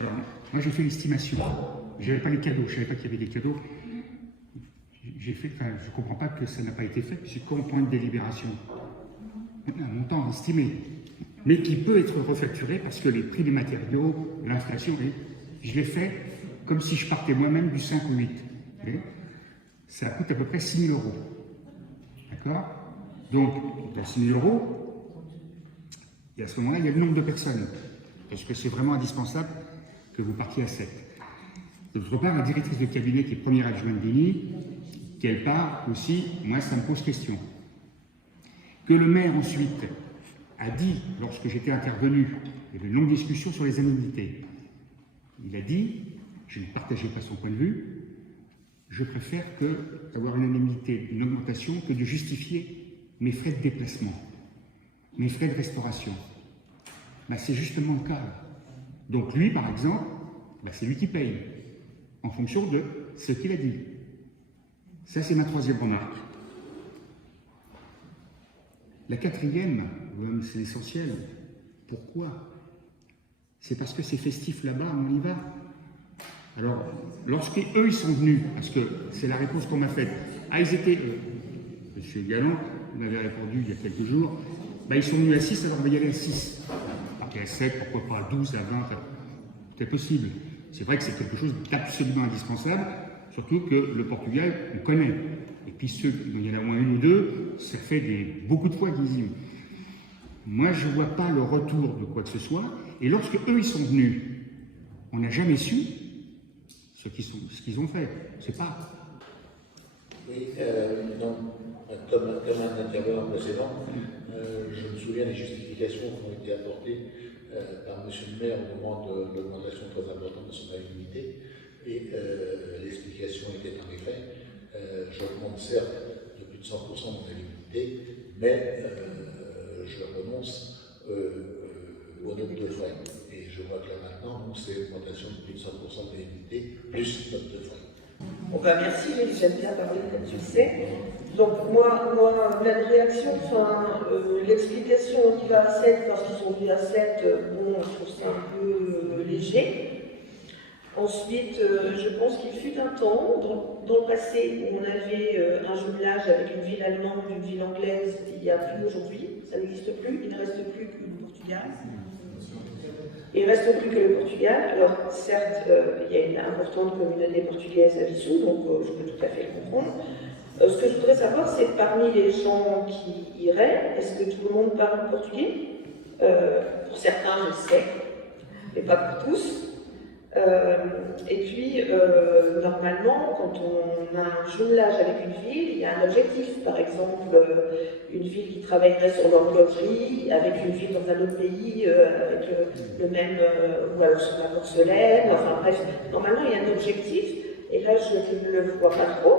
Alors, moi j'ai fait l'estimation. Je n'avais pas les cadeaux, je ne savais pas qu'il y avait des cadeaux. Je ne comprends pas que ça n'a pas été fait, puisque quand on prend une délibération, on a un montant estimé, mais qui peut être refacturé parce que les prix des matériaux, l'inflation, je l'ai fait comme si je partais moi-même du 5 ou 8. Ça coûte à peu près 6 000 €. D'accord? Donc, à 6 000 €, et à ce moment-là, il y a le nombre de personnes. Parce que c'est vraiment indispensable que vous partiez à 7. D'autre part, la directrice de cabinet, qui est première adjointe d'Eni, qu'elle part aussi, moi, ça me pose question. Que le maire, ensuite, a dit, lorsque j'étais intervenu, il y avait une longue discussion sur les indemnités. Il a dit, je ne partageais pas son point de vue, je préfère avoir une indemnité, une augmentation, que de justifier mes frais de déplacement, mes frais de restauration. Ben, c'est justement le cas. Donc lui, par exemple, ben, c'est lui qui paye, en fonction de ce qu'il a dit. Ça, c'est ma troisième remarque. La quatrième, c'est l'essentiel. Pourquoi? C'est parce que c'est festif là-bas, on y va. Alors, lorsqu'eux, ils sont venus, parce que c'est la réponse qu'on m'a faite, ils étaient, M. Galland m'avait répondu il y a quelques jours, ils sont venus à 6, alors on va y aller à 6. Partir à 7, pourquoi pas à 12, à 20, c'est possible. C'est vrai que c'est quelque chose d'absolument indispensable, surtout que le Portugal, on connaît. Et puis ceux, il y en a au moins une ou deux, ça fait beaucoup de fois qu'ils y vont. Moi, je ne vois pas le retour de quoi que ce soit. Et lorsque eux, ils sont venus, on n'a jamais su ce qu'ils ont fait. C'est pas. Oui, donc, comme un intervenant précédent, je me souviens des justifications qui ont été apportées par M. le maire au moment de l'augmentation très importante de son indemnité. Et l'explication était en effet, j'augmente certes de plus de 100% mon indemnité, mais je renonce au nombre de frais. Et je vois que là maintenant, c'est une augmentation de plus de 100% de l'indemnité, plus note de frais. Bon ben merci, j'aime bien parler comme tu le sais. Donc moi la réaction, l'explication on y va à 7 parce qu'ils sont venus à 7, bon, je trouve ça un peu léger. Ensuite, je pense qu'il fut un temps, dans le passé, où on avait un jumelage avec une ville allemande, une ville anglaise, il n'y a plus aujourd'hui, ça n'existe plus, il ne reste plus que le Portugal. Il ne reste plus que le Portugal. Alors, certes, il y a une importante communauté portugaise à Vissou, donc je peux tout à fait le comprendre. Ce que je voudrais savoir, c'est parmi les gens qui iraient, est-ce que tout le monde parle portugais? Pour certains, je sais, mais pas pour tous. Et puis, normalement, quand on a un jumelage avec une ville, il y a un objectif. Par exemple, une ville qui travaillerait sur l'horlogerie avec une ville dans un autre pays avec le même, ou alors sur la porcelaine, enfin bref, normalement il y a un objectif, et là je ne le vois pas trop.